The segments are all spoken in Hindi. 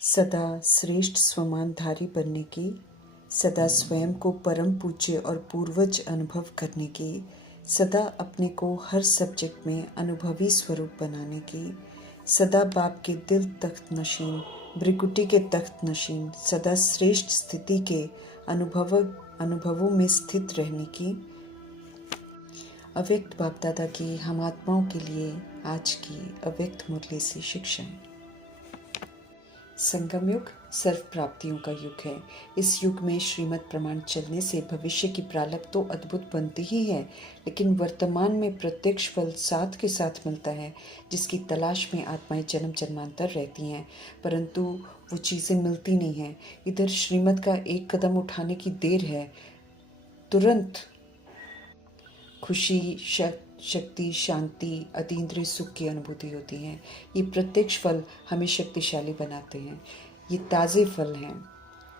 सदा श्रेष्ठ स्वमानधारी बनने की, सदा स्वयं को परम पूज्य और पूर्वज अनुभव करने की, सदा अपने को हर सब्जेक्ट में अनुभवी स्वरूप बनाने की, सदा बाप के दिल तख्त नशीन, भृकुटी के तख्त नशीन, सदा श्रेष्ठ स्थिति के अनुभवों में स्थित रहने की। अव्यक्त बाप दादा की हम आत्माओं के लिए आज की अव्यक्त मुरली से शिक्षाएं। संगम युग सर्व प्राप्तियों का युग है। इस युग में श्रीमद् प्रमाण चलने से भविष्य की प्रालब्ध तो अद्भुत बनती ही है, लेकिन वर्तमान में प्रत्यक्ष फल साथ के साथ मिलता है, जिसकी तलाश में आत्माएं जन्म जन्मांतर रहती हैं, परंतु वो चीज़ें मिलती नहीं हैं। इधर श्रीमद् का एक कदम उठाने की देर है, तुरंत खुशी, शक्ति, शांति, अतीन्द्रिय सुख की अनुभूति होती है। ये प्रत्यक्ष फल हमें शक्तिशाली बनाते हैं। ये ताज़े फल हैं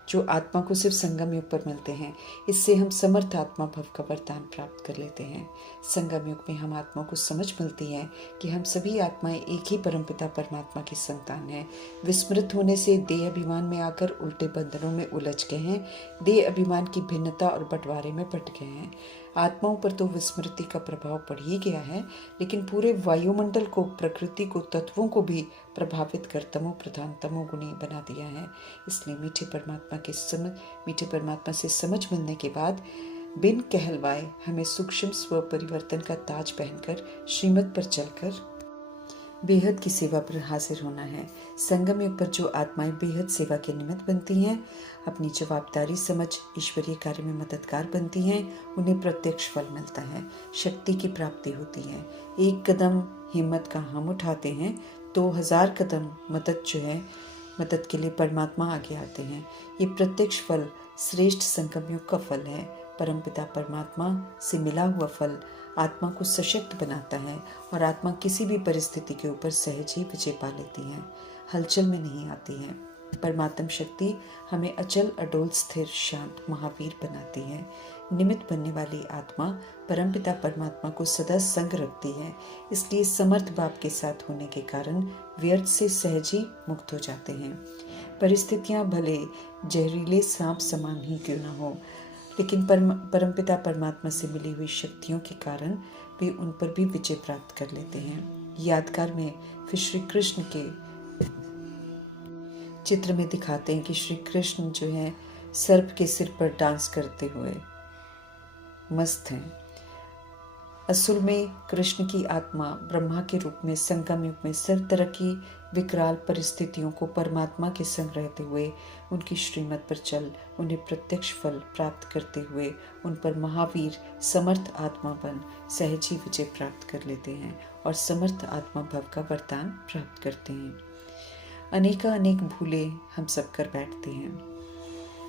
जो आत्मा को सिर्फ संगम युग पर मिलते हैं। इससे हम समर्थ आत्मा भव का वरदान प्राप्त कर लेते हैं। संगम युग में हम आत्मा को समझ मिलती है कि हम सभी आत्माएं एक ही परमपिता परमात्मा की संतान हैं। विस्मृत होने से देह अभिमान में आकर उल्टे बंधनों में उलझ गए हैं। देह अभिमान की भिन्नता और बंटवारे में बट गए हैं। आत्माओं पर तो विस्मृति का प्रभाव पड़ ही गया है, लेकिन पूरे वायुमंडल को, प्रकृति को, तत्वों को भी प्रभावित कर तमो प्रधान तमोगुणी बना दिया है। इसलिए मीठे परमात्मा से समझ मिलने के बाद बिन कहलवाए हमें सूक्ष्म स्व परिवर्तन का ताज पहनकर श्रीमत पर चलकर बेहद की सेवा पर हाजिर होना है। संगम युग पर जो आत्माएं बेहद सेवा के निमित्त बनती हैं, अपनी जवाबदारी समझ ईश्वरीय कार्य में मददगार बनती हैं, उन्हें प्रत्यक्ष फल मिलता है, शक्ति की प्राप्ति होती है। एक कदम हिम्मत का हम उठाते हैं तो 1000 कदम मदद के लिए परमात्मा आगे आते हैं। ये प्रत्यक्ष फल श्रेष्ठ संगम युग का फल है। परमपिता परमात्मा से मिला हुआ फल आत्मा को सशक्त बनाता है और आत्मा किसी भी परिस्थिति के ऊपर सहज ही विजय पा लेती है, हलचल में नहीं आती है। परमात्म शक्ति हमें अचल, अडोल, स्थिर, शांत, महावीर बनाती है। निमित्त बनने वाली आत्मा परमपिता परमात्मा को सदा संग रखती है, इसलिए समर्थ बाप के साथ होने के कारण व्यर्थ से सहज ही मुक्त हो जाते हैं। परिस्थितियां भले जहरीले सांप समान ही क्यों न हो, लेकिन परमपिता परमात्मा से मिली हुई शक्तियों के कारण वे उन पर भी विजय प्राप्त कर लेते हैं। यादगार में फिर श्री कृष्ण के चित्र में दिखाते हैं कि श्री कृष्ण जो है सर्प के सिर पर डांस करते हुए मस्त हैं। असल में कृष्ण की आत्मा ब्रह्मा के रूप में संगम युग में सर्व तरह की विकराल परिस्थितियों को परमात्मा के संग रहते हुए उनकी श्रीमत पर चल उन्हें प्रत्यक्ष फल प्राप्त करते हुए उन पर महावीर समर्थ आत्मा बन सहज ही विजय प्राप्त कर लेते हैं और समर्थ आत्मा भव का वरदान प्राप्त करते हैं। अनेक भूलें हम सब कर बैठते हैं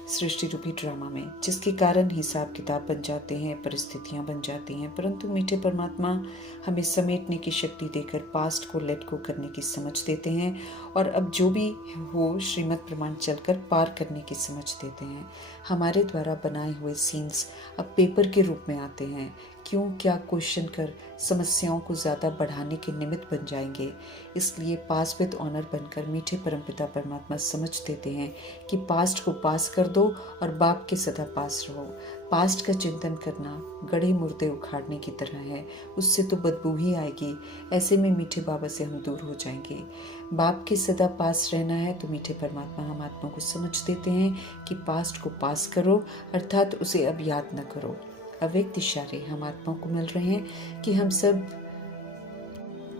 सृष्टि रूपी ड्रामा में, जिसके कारण हिसाब किताब बन जाते हैं, परिस्थितियां बन जाती हैं, परंतु मीठे परमात्मा हमें समेटने की शक्ति देकर पास्ट को लेट को करने की समझ देते हैं और अब जो भी हो श्रीमद् प्रमाण चलकर पार करने की समझ देते हैं। हमारे द्वारा बनाए हुए सीन्स अब पेपर के रूप में आते हैं। क्यों क्या क्वेश्चन कर समस्याओं को ज़्यादा बढ़ाने के निमित्त बन जाएंगे। इसलिए पास विद ऑनर बनकर मीठे परमपिता परमात्मा समझ देते हैं कि पास्ट को पास कर दो और बाप के सदा पास रहो। पास्ट का चिंतन करना गड़े मुर्दे उखाड़ने की तरह है, उससे तो बदबू ही आएगी। ऐसे में मीठे बाबा से हम दूर हो जाएंगे। बाप के सदा पास रहना है तो मीठे परमात्मा हम आत्मा को समझ देते हैं कि पास्ट को पास करो, अर्थात उसे अब याद न करो। अव्यक्त इशारे हम आत्मा को मिल रहे हैं कि हम सब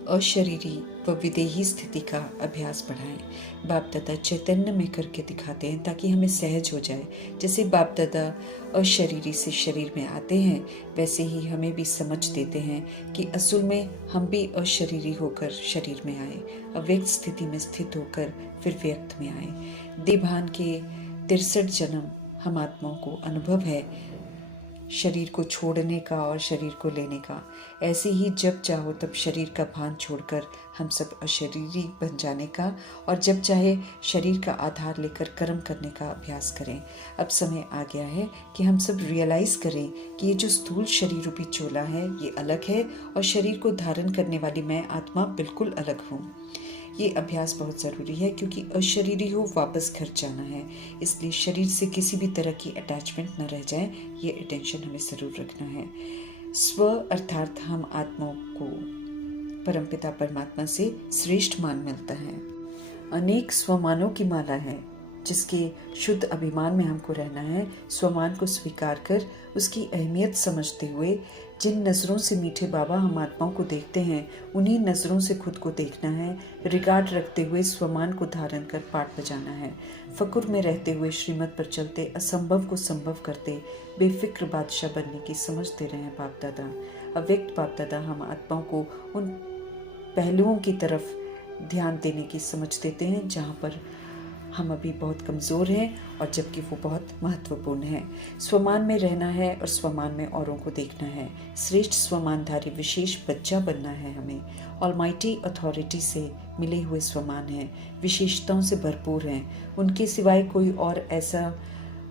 अशरीरी व विदेही स्थिति का अभ्यास बढ़ाएं। बाप दादा चैतन्य में करके दिखाते हैं ताकि हमें सहज हो जाए। जैसे बाप दादा अशरीरी से शरीर में आते हैं, वैसे ही हमें भी समझ देते हैं कि असल में हम भी अशरीरी होकर शरीर में आए, अव्यक्त स्थिति में स्थित होकर फिर व्यक्त में आए। देवभान के 63 जन्म हम आत्माओं को अनुभव है शरीर को छोड़ने का और शरीर को लेने का। ऐसे ही जब चाहो तब शरीर का भान छोड़कर हम सब अशरीरी बन जाने का और जब चाहे शरीर का आधार लेकर कर्म करने का अभ्यास करें। अब समय आ गया है कि हम सब रियलाइज करें कि ये जो स्थूल शरीर रूपी चोला है ये अलग है और शरीर को धारण करने वाली मैं आत्मा बिल्कुल अलग हूँ। ये अभ्यास बहुत ज़रूरी है क्योंकि अशरीरी हो वापस घर जाना है, इसलिए शरीर से किसी भी तरह की अटैचमेंट न रह जाए, ये अटेंशन हमें ज़रूर रखना है। स्व अर्थात हम आत्माओं को परमपिता परमात्मा से श्रेष्ठ मान मिलता है। अनेक स्वमानों की माला है जिसके शुद्ध अभिमान में हमको रहना है। स्वमान को स्वीकार कर उसकी अहमियत समझते हुए जिन नज़रों से मीठे बाबा हम आत्माओं को देखते हैं, उन्हीं नज़रों से खुद को देखना है। रिगार्ड रखते हुए स्वमान को धारण कर पाठ बजाना है। फकुर में रहते हुए श्रीमत पर चलते असंभव को संभव करते बेफिक्र बादशाह बनने की समझ दे रहे हैं बाप दादा। अव्यक्त बाप दादा हम आत्माओं को उन पहलुओं की तरफ ध्यान देने की समझ देते हैं जहाँ पर हम अभी बहुत कमज़ोर हैं और जबकि वो बहुत महत्वपूर्ण है। स्वमान में रहना है और स्वमान में औरों को देखना है। श्रेष्ठ स्वमानधारी विशेष बच्चा बनना है हमें। ऑलमाइटी अथॉरिटी से मिले हुए स्वमान हैं, विशेषताओं से भरपूर हैं। उनके सिवाय कोई और ऐसा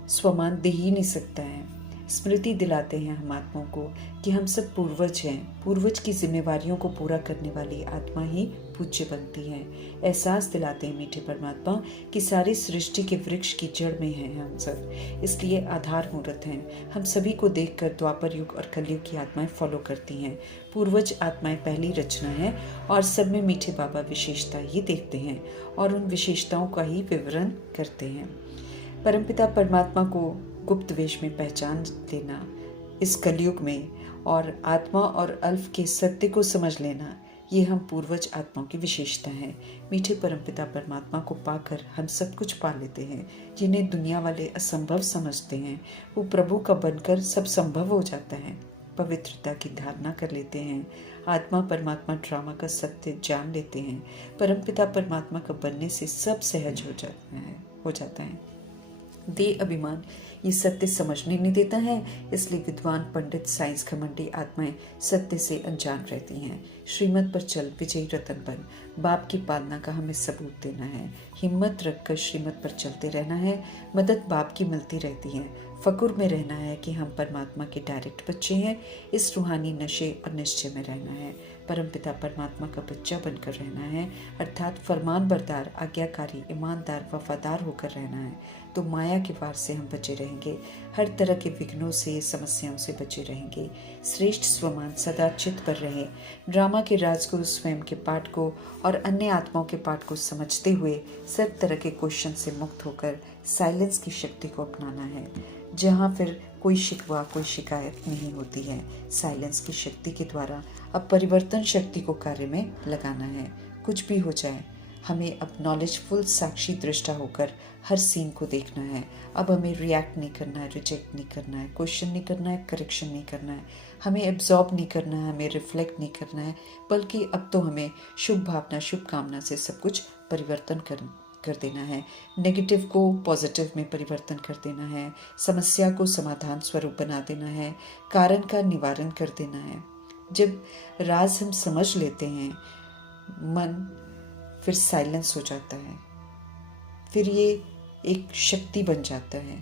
स्वमान दे ही नहीं सकता है। स्मृति दिलाते हैं हम आत्माओं को कि हम सब पूर्वज हैं। पूर्वज की जिम्मेवारियों को पूरा करने वाली आत्मा ही पूज्य बनती है। एहसास दिलाते हैं मीठे परमात्मा कि सारी सृष्टि के वृक्ष की जड़ में हैं हम सब, इसलिए आधार मूर्त हैं। हम सभी को देखकर द्वापर युग और कलयुग की आत्माएं फॉलो करती हैं। पूर्वज आत्माएं पहली रचना है और सब में मीठे बाबा विशेषता ही देखते हैं और उन विशेषताओं का ही विवरण करते हैं। परमपिता परमात्मा को गुप्त वेश में पहचान लेना इस कलयुग में और आत्मा और अल्फ के सत्य को समझ लेना, ये हम पूर्वज आत्माओं की विशेषता है। मीठे परमपिता परमात्मा को पाकर हम सब कुछ पा लेते हैं। जिन्हें दुनिया वाले असंभव समझते हैं, वो प्रभु का बनकर सब संभव हो जाता है। पवित्रता की धारणा कर लेते हैं। आत्मा परमात्मा ड्रामा का सत्य जान लेते हैं। परमपिता परमात्मा का बनने से सब सहज हो जाता है। देह अभिमान ये सत्य समझने नहीं देता है, इसलिए विद्वान पंडित साइंस घमंडी आत्माएं सत्य से अनजान रहती हैं। श्रीमत पर चल विजयी रतन बन, बाप की पालना का हमें सबूत देना है। हिम्मत रखकर श्रीमत पर चलते रहना है, मदद बाप की मिलती रहती है। फकुर में रहना है कि हम परमात्मा के डायरेक्ट बच्चे हैं। इस रूहानी नशे और निश्चय में रहना है। परमपिता परमात्मा का बच्चा बनकर रहना है, अर्थात फरमान बरदार, आज्ञाकारी, ईमानदार, वफादार होकर रहना है। तो माया के वार से हम बचे रहेंगे। हर तरह के विघ्नों से, समस्याओं से बचे रहेंगे। श्रेष्ठ स्वमान सदा चित पर रहे। ड्रामा के राजगुरु स्वयं के पाठ को और अन्य आत्माओं के पाठ को समझते हुए सब तरह के क्वेश्चन से मुक्त होकर साइलेंस की शक्ति को अपनाना है, जहाँ फिर कोई शिकवा, कोई शिकायत नहीं होती है। साइलेंस की शक्ति के द्वारा अब परिवर्तन शक्ति को कार्य में लगाना है। कुछ भी हो जाए, हमें अब नॉलेजफुल साक्षी दृष्टा होकर हर सीन को देखना है। अब हमें रिएक्ट नहीं करना है, रिजेक्ट नहीं करना है, क्वेश्चन नहीं करना है, करेक्शन नहीं करना है। हमें एब्जॉर्ब नहीं करना है, हमें रिफ्लेक्ट नहीं करना है, बल्कि अब तो हमें शुभ भावना, शुभ कामना से सब कुछ परिवर्तन कर देना है। नेगेटिव को पॉजिटिव में परिवर्तन कर देना है। समस्या को समाधान स्वरूप बना देना है। कारण का निवारण कर देना है। जब राज हम समझ लेते हैं, मन फिर साइलेंस हो जाता है, फिर ये एक शक्ति बन जाता है।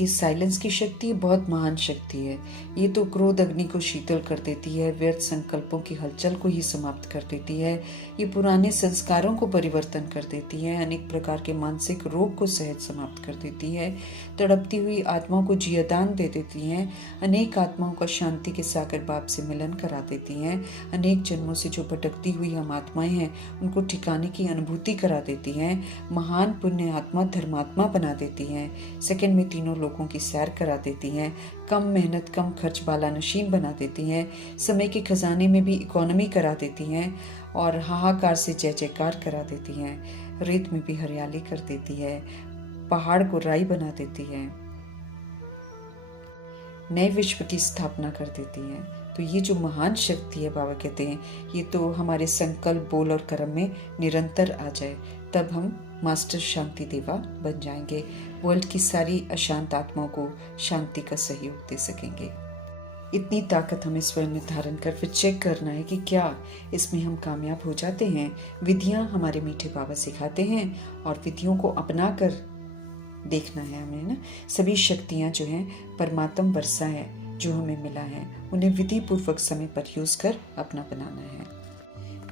ये साइलेंस की शक्ति बहुत महान शक्ति है। ये तो क्रोध अग्नि को शीतल कर देती है, व्यर्थ संकल्पों की हलचल को ही समाप्त कर देती है। ये पुराने संस्कारों को परिवर्तन कर देती है, अनेक प्रकार के मानसिक रोग को सहज समाप्त कर देती है, तड़पती हुई आत्माओं को जियादान दे देती है, अनेक आत्माओं का शांति के सागर बाप से मिलन करा देती हैं, अनेक जन्मों से जो भटकती हुई हम आत्माएं हैं उनको ठिकाने की अनुभूति करा देती हैं, महान पुण्य आत्मा धर्मात्मा बना देती हैं, सेकंड में तीनों लोगों की सैर करा देती हैं, कम मेहनत कम खर्च वाला नशीन बना देती हैं, समय के खजाने में भी इकोनॉमी करा देती हैं और हाहाकार से जय जयकार करा देती हैं, रेत में भी हरियाली कर देती है, पहाड़ को राई बना देती है, नए विश्व की स्थापना कर देती है। तो ये जो महान शक्ति है, बाबा कहते हैं, ये तो हमारे संकल्प, बोल और कर्म में निरंतर आ जाए, तब हम मास्टर शांति देवा बन जाएंगे। वर्ल्ड की सारी अशांत आत्माओं को शांति का सहयोग दे सकेंगे। इतनी ताकत हमें स्वयं में धारण कर फिर चेक करना है कि क्या इसमें हम कामयाब हो जाते हैं। विधियां हमारे मीठे बाबा सिखाते हैं और विधियों को अपना कर देखना है हमें ना। सभी शक्तियां जो हैं परमात्म वर्षा है जो हमें मिला है, उन्हें विधि पूर्वक समय पर यूज कर अपना बनाना है।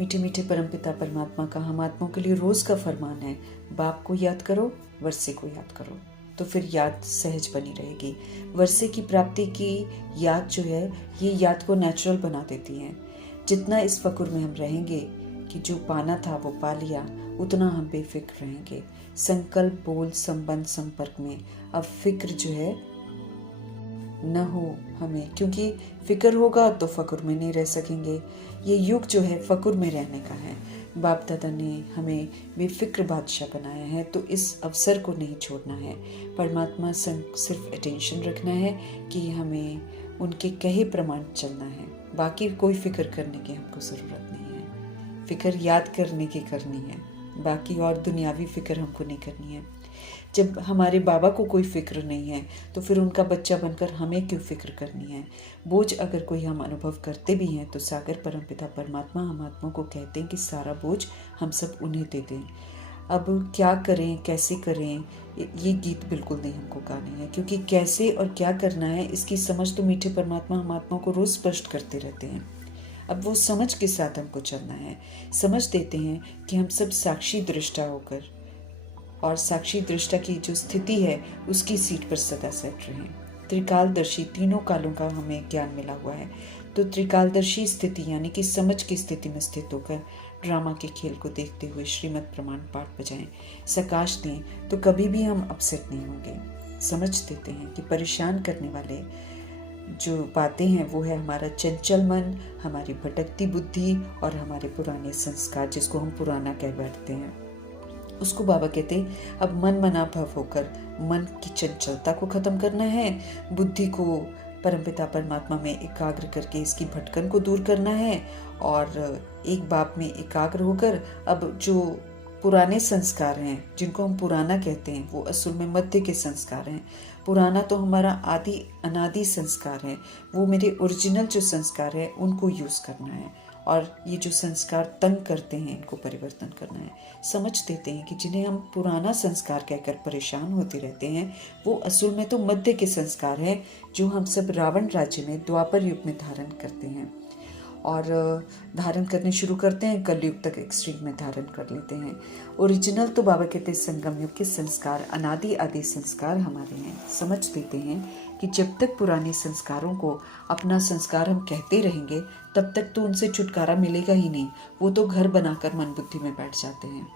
मीठे मीठे परमपिता परमात्मा का हम आत्माओं के लिए रोज़ का फरमान है, बाप को याद करो, वर्षे को याद करो, तो फिर याद सहज बनी रहेगी। वर्षे की प्राप्ति की याद जो है, ये याद को नेचुरल बना देती है। जितना इस फकुर में हम रहेंगे कि जो पाना था वो पा लिया, उतना हम बेफिक्र रहेंगे। संकल्प, बोल, संबंध, संपर्क में अब फिक्र जो है न हो हमें, क्योंकि फिक्र होगा तो फकुर में नहीं रह सकेंगे। ये युग जो है फकुर में रहने का है। बाप दादा ने हमें बेफिक्र बादशाह बनाया है, तो इस अवसर को नहीं छोड़ना है। परमात्मा संग सिर्फ अटेंशन रखना है कि हमें उनके कहे प्रमाण चलना है, बाकी कोई फिक्र करने की हमको ज़रूरत नहीं है। फिक्र याद करने की करनी है, बाकी और दुनियावी फिक्र हमको नहीं करनी है। जब हमारे बाबा को कोई फिक्र नहीं है तो फिर उनका बच्चा बनकर हमें क्यों फिक्र करनी है। बोझ अगर कोई हम अनुभव करते भी हैं तो सागर परमपिता परमात्मा हम आत्मा को कहते हैं कि सारा बोझ हम सब उन्हें दे दें। अब क्या करें, कैसे करें, ये गीत बिल्कुल नहीं हमको गाने हैं, क्योंकि कैसे और क्या करना है इसकी समझ तो मीठे परमात्मा हम आत्मा को रोज़ स्पष्ट करते रहते हैं। अब वो समझ के साथ हमको चलना है। समझ देते हैं कि हम सब साक्षी दृष्टा होकर और साक्षी दृष्टा की जो स्थिति है उसकी सीट पर सदा सेट रहें। त्रिकालदर्शी, तीनों कालों का हमें ज्ञान मिला हुआ है, तो त्रिकालदर्शी स्थिति यानी कि समझ की स्थिति में स्थित होकर ड्रामा के खेल को देखते हुए श्रीमद् प्रमाण पाठ बजाएं, सकाश दें, तो कभी भी हम अपसेट नहीं होंगे। समझ देते हैं कि परेशान करने वाले जो बातें हैं वो है हमारा चंचल मन, हमारी भटकती बुद्धि और हमारे पुराने संस्कार, जिसको हम पुराना कह बैठते हैं। उसको बाबा कहते हैं अब मन मना भव होकर मन की चंचलता को खत्म करना है, बुद्धि को परमपिता परमात्मा में एकाग्र करके इसकी भटकन को दूर करना है, और एक बाप में एकाग्र होकर अब जो पुराने संस्कार हैं जिनको हम पुराना कहते हैं वो असल में मध्य के संस्कार हैं। पुराना तो हमारा आदि अनादि संस्कार है, वो मेरे ओरिजिनल जो संस्कार है उनको यूज़ करना है, और ये जो संस्कार तंग करते हैं इनको परिवर्तन करना है। समझ देते हैं कि जिन्हें हम पुराना संस्कार कहकर परेशान होते रहते हैं वो असल में तो मध्य के संस्कार हैं, जो हम सब रावण राज्य में द्वापर युग में धारण करते हैं, और धारण करने शुरू करते हैं, कलयुग तक एक्सट्रीम में धारण कर लेते हैं। ओरिजिनल तो बाबा कहते हैं संगम युग के संस्कार, अनादि आदि संस्कार हमारे हैं। समझ देते हैं कि जब तक पुराने संस्कारों को अपना संस्कार हम कहते रहेंगे तब तक तो उनसे छुटकारा मिलेगा ही नहीं, वो तो घर बनाकर मन बुद्धि में बैठ जाते हैं।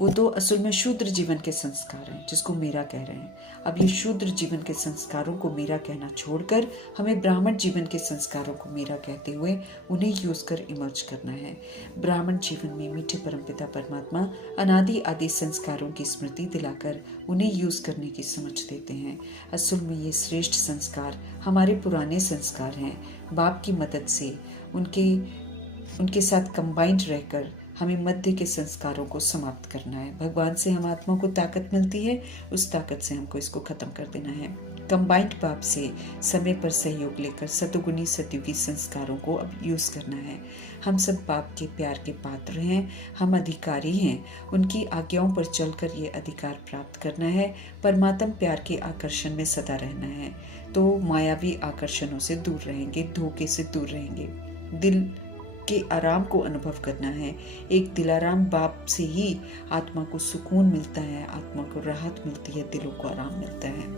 वो तो असल में शूद्र जीवन के संस्कार हैं जिसको मेरा कह रहे हैं। अब ये शूद्र जीवन के संस्कारों को मेरा कहना छोड़कर हमें ब्राह्मण जीवन के संस्कारों को मेरा कहते हुए उन्हें यूज कर इमर्ज करना है। ब्राह्मण जीवन में मीठे परमपिता परमात्मा अनादि आदि संस्कारों की स्मृति दिलाकर उन्हें यूज करने की समझ देते हैं। असल में ये श्रेष्ठ संस्कार हमारे पुराने संस्कार हैं। बाप की मदद से उनके साथ कंबाइंड रहकर हमें मध्य के संस्कारों को समाप्त करना है। भगवान से हम आत्मा को ताकत मिलती है, उस ताकत से हमको इसको खत्म कर देना है। कंबाइंड बाप से समय पर सहयोग लेकर सतुगुणी सतयुगी संस्कारों को अब यूज करना है। हम सब बाप के प्यार के पात्र हैं, हम अधिकारी हैं, उनकी आज्ञाओं पर चलकर ये अधिकार प्राप्त करना है। परमात्म प्यार के आकर्षण में सदा रहना है, तो मायावी आकर्षणों से दूर रहेंगे, धोखे से दूर रहेंगे, दिल के आराम को अनुभव करना है। एक दिलाराम बाप से ही आत्मा को सुकून मिलता है, आत्मा को राहत मिलती है, दिलों को आराम मिलता है।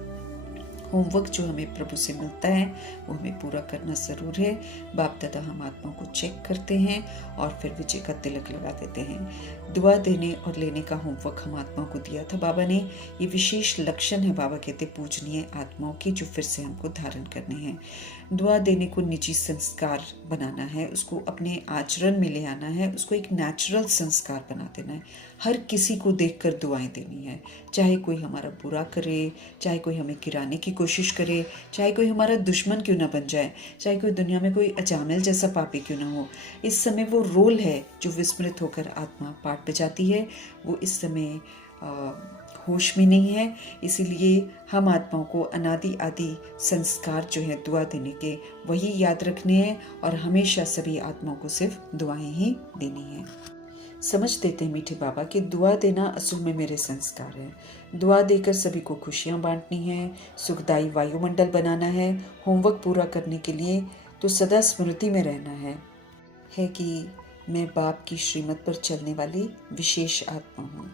होमवर्क जो हमें प्रभु से मिलता है वो हमें पूरा करना ज़रूर है। बाप दादा हम आत्मा को चेक करते हैं और फिर विजय का तिलक लगा देते हैं। दुआ देने और लेने का होमवर्क हम आत्मा को दिया था बाबा ने। ये विशेष लक्षण है बाबा कहते पूजनीय आत्माओं के, जो फिर से हमको धारण करने हैं। दुआ देने को निजी संस्कार बनाना है, उसको अपने आचरण में ले आना है, उसको एक नेचुरल संस्कार बना देना है। हर किसी को देखकर दुआएं देनी है, चाहे कोई हमारा बुरा करे, चाहे कोई हमें गिराने की कोशिश करे, चाहे कोई हमारा दुश्मन क्यों ना बन जाए, चाहे कोई दुनिया में कोई अजामिल जैसा पापी क्यों ना हो। इस समय वो रोल है जो विस्मृत होकर आत्मा पाठ बजाती है, वो इस समय होश में नहीं है। इसीलिए हम आत्माओं को अनादि आदि संस्कार जो है दुआ देने के वही याद रखने हैं, और हमेशा सभी आत्माओं को सिर्फ दुआएं ही देनी है। समझ देते हैं मीठे बाबा कि दुआ देना असल में मेरे संस्कार है। दुआ देकर सभी को खुशियाँ बांटनी है, सुखदायी वायुमंडल बनाना है। होमवर्क पूरा करने के लिए तो सदा स्मृति में रहना है कि मैं बाप की श्रीमत पर चलने वाली विशेष आत्मा हूँ।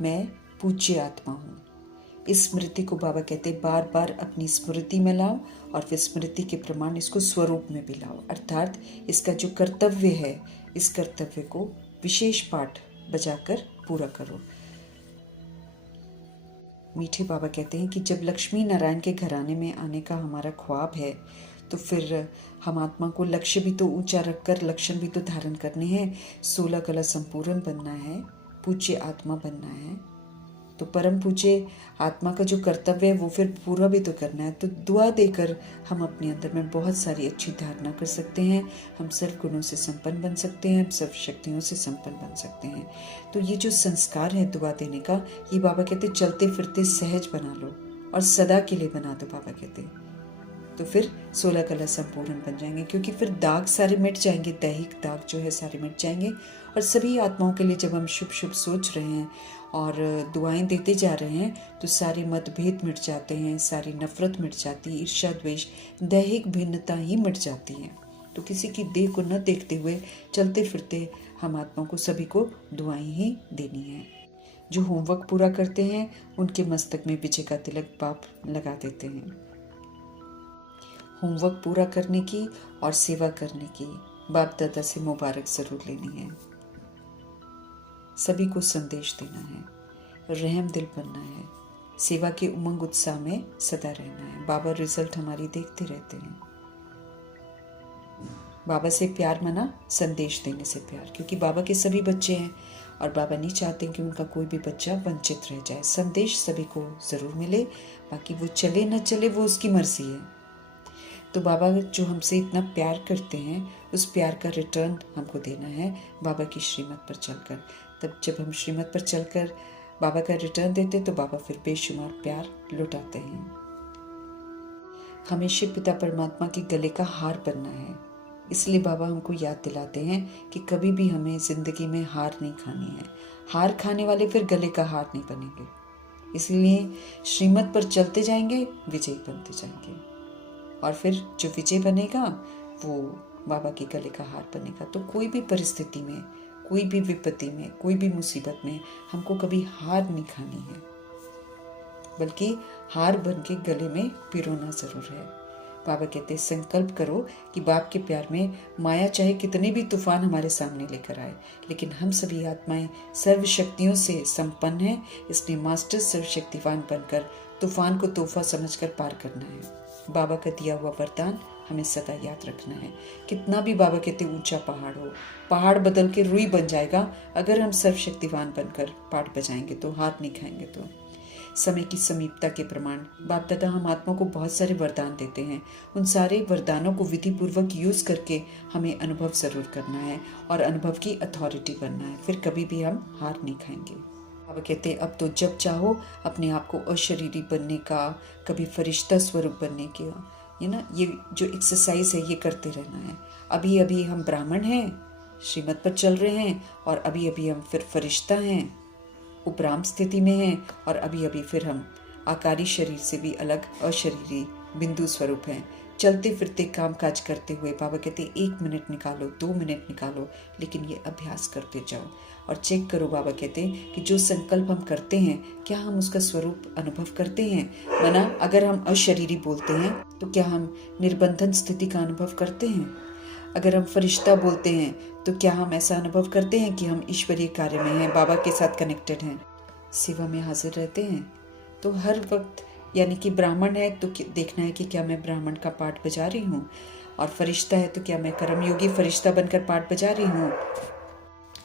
मैं पूज्य आत्मा हूँ। इस स्मृति को बाबा कहते बार बार अपनी स्मृति में लाओ और फिर स्मृति के प्रमाण इसको स्वरूप में भी लाओ, अर्थात इसका जो कर्तव्य है इस कर्तव्य को विशेष पाठ बजाकर पूरा करो। मीठे बाबा कहते हैं कि जब लक्ष्मी नारायण के घराने में आने का हमारा ख्वाब है तो फिर हम आत्मा को लक्ष्य भी तो ऊंचा रखकर लक्षण भी तो धारण करने हैं। 16 कला संपूर्ण बनना है, पूज्य आत्मा बनना है, तो परम पूज्य आत्मा का जो कर्तव्य है वो फिर पूरा भी तो करना है। तो दुआ देकर हम अपने अंदर में बहुत सारी अच्छी धारणा कर सकते हैं। हम सर्व गुणों से संपन्न बन सकते हैं, सर्व शक्तियों से संपन्न बन सकते हैं। तो ये जो संस्कार है दुआ देने का, ये बाबा कहते चलते फिरते सहज बना लो और सदा के लिए बना दो। बाबा कहते तो फिर 16 कला संपूर्ण बन जाएंगे, क्योंकि फिर दाग सारे मिट जाएंगे, दैहिक दाग जो है सारे मिट जाएंगे। और सभी आत्माओं के लिए जब हम शुभ शुभ सोच रहे हैं और दुआएं देते जा रहे हैं तो सारे मतभेद मिट जाते हैं, सारी नफरत मिट जाती है, ईर्ष्या द्वेष दैहिक भिन्नता ही मिट जाती है। तो किसी की देह को न देखते हुए चलते फिरते हम आत्माओं को सभी को दुआएं ही देनी है। जो होमवर्क पूरा करते हैं उनके मस्तक में विजय का तिलक बाप लगा देते हैं। होमवर्क पूरा करने की और सेवा करने की बाप दादा से मुबारक जरूर लेनी है। सभी को संदेश देना है, रहम दिल बनना है, सेवा के उमंग उत्साह में सदा रहना है। बाबा रिजल्ट हमारी देखते रहते हैं। बाबा से प्यार माना संदेश देने से प्यार, क्योंकि बाबा के सभी बच्चे हैं और बाबा नहीं चाहते कि उनका कोई भी बच्चा वंचित रह जाए। संदेश सभी को जरूर मिले, बाकी वो चले न चले वो उसकी मर्जी है। तो बाबा जो हमसे इतना प्यार करते हैं उस प्यार का रिटर्न हमको देना है बाबा की श्रीमत पर चलकर। तब जब हम श्रीमत पर चलकर बाबा का रिटर्न देते तो बाबा फिर बेशुमार प्यार लुटाते हैं। हमेशा पिता परमात्मा के गले का हार बनना है, इसलिए बाबा हमको याद दिलाते हैं कि कभी भी हमें जिंदगी में हार नहीं खानी है। हार खाने वाले फिर गले का हार नहीं बनेंगे, इसलिए श्रीमत पर चलते जाएंगे, विजयी बनते जाएंगे और फिर जो विजय बनेगा वो बाबा के गले का हार बनेगा। तो कोई भी परिस्थिति में, कोई भी विपत्ति में, कोई भी मुसीबत में हमको कभी हार नहीं खानी है, बल्कि हार बन के गले में पिरोना जरूर है। बाबा कहते संकल्प करो कि बाप के प्यार में माया चाहे कितने भी तूफान हमारे सामने लेकर आए, लेकिन हम सभी आत्माएं सर्व शक्तियों से संपन्न हैं, इसलिए मास्टर सर्वशक्तिवान बनकर तूफान को तोहफा समझकर पार करना है। बाबा का दिया हुआ वरदान हमें सदा याद रखना है। कितना भी बाबा कहते ऊंचा पहाड़ हो, पहाड़ बदल के रुई बन जाएगा अगर हम सर्वशक्तिवान बनकर पाठ बजाएंगे तो, हाथ नहीं खाएंगे तो। समय की समीपता के प्रमाण बाप दादा हम आत्मा को बहुत सारे वरदान देते हैं। उन सारे वरदानों को विधि पूर्वक यूज करके हमें अनुभव जरूर करना है और अनुभव की अथॉरिटी बनना है, फिर कभी भी हम हार नहीं खाएंगे। बाबा कहते अब तो जब चाहो अपने आप को अशरीरी बनने का, कभी फरिश्ता स्वरूप बनने के, ये ना ये जो एक्सरसाइज है ये करते रहना है। अभी अभी हम ब्राह्मण हैं, श्रीमत पर चल रहे हैं, और अभी अभी हम फिर फरिश्ता हैं, उपराम स्थिति में हैं, और अभी अभी फिर हम आकारी शरीर से भी अलग अशरीरी बिंदु स्वरूप हैं। चलते फिरते काम काज करते हुए बाबा कहते 1 मिनट निकालो, 2 मिनट निकालो, लेकिन ये अभ्यास करते जाओ और चेक करो। बाबा कहते हैं कि जो संकल्प हम करते हैं क्या हम उसका स्वरूप अनुभव करते हैं। माना अगर हम अशरीरी बोलते हैं तो क्या हम निर्बंधन स्थिति का अनुभव करते हैं। अगर हम फरिश्ता बोलते हैं तो क्या हम ऐसा अनुभव करते हैं कि हम ईश्वरीय कार्य में हैं, बाबा के साथ कनेक्टेड हैं, सेवा में हाजिर रहते हैं। तो हर वक्त यानी कि ब्राह्मण है तो देखना है कि क्या मैं ब्राह्मण का पाठ बजा रही हूँ, और फरिश्ता है तो क्या मैं कर्मयोगी फरिश्ता बनकर पाठ बजा रही हूँ,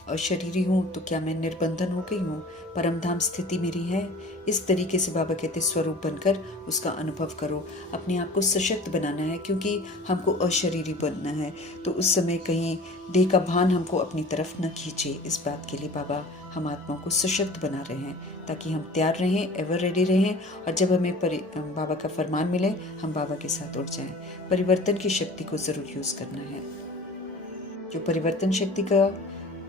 और शरीरी हूँ तो क्या मैं निर्बंधन हो गई हूँ, परमधाम स्थिति मेरी है। इस तरीके से बाबा कहते स्वरूप बनकर उसका अनुभव करो। अपने आप को सशक्त बनाना है, क्योंकि हमको अशरीरी बनना है, तो उस समय कहीं देह का भान हमको अपनी तरफ न खींचे। इस बात के लिए बाबा हम आत्माओं को सशक्त बना रहे हैं ताकि हम तैयार रहें, एवर रेडी रहें, और जब हमें बाबा का फरमान मिले हम बाबा के साथ उठ जाएं। परिवर्तन की शक्ति को ज़रूर यूज़ करना है। जो परिवर्तन शक्ति का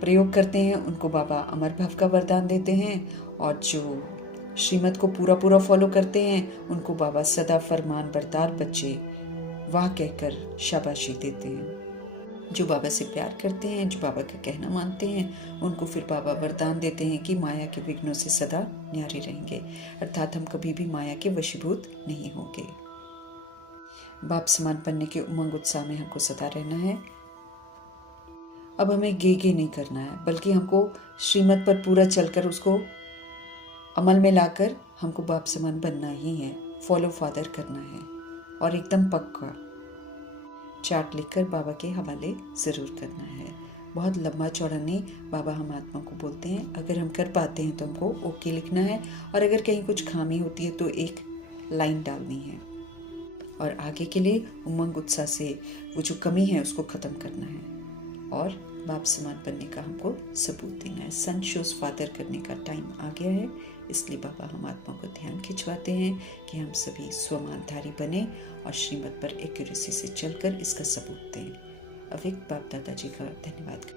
प्रयोग करते हैं उनको बाबा अमर भव का वरदान देते हैं, और जो श्रीमत को पूरा पूरा फॉलो करते हैं उनको बाबा सदा फरमान बरदार बच्चे वाह कहकर शाबाशी देते हैं। जो बाबा से प्यार करते हैं, जो बाबा का कहना मानते हैं, उनको फिर बाबा वरदान देते हैं कि माया के विघ्नों से सदा न्यारे रहेंगे, अर्थात हम कभी भी माया के वशीभूत नहीं होंगे। बाप समान बनने के उमंग उत्साह में हमको सदा रहना है। अब हमें गे नहीं करना है, बल्कि हमको श्रीमत पर पूरा चलकर उसको अमल में लाकर हमको बाप समान बनना ही है, फॉलो फादर करना है, और एकदम पक्का चार्ट लिखकर बाबा के हवाले ज़रूर करना है। बहुत लंबा चौड़ा नहीं, बाबा हम आत्मा को बोलते हैं अगर हम कर पाते हैं तो हमको ओके लिखना है, और अगर कहीं कुछ खामी होती है तो एक लाइन डालनी है, और आगे के लिए उमंग उत्साह से वो जो कमी है उसको ख़त्म करना है, और बाप समान बनने का हमको सबूत देना है। सन शोज फादर करने का टाइम आ गया है, इसलिए बाबा हम आत्मा को ध्यान खिंचवाते हैं कि हम सभी स्वमानधारी बने और श्रीमत पर एक्यूरेसी से चलकर इसका सबूत दें। अविक बाप दादाजी का धन्यवाद।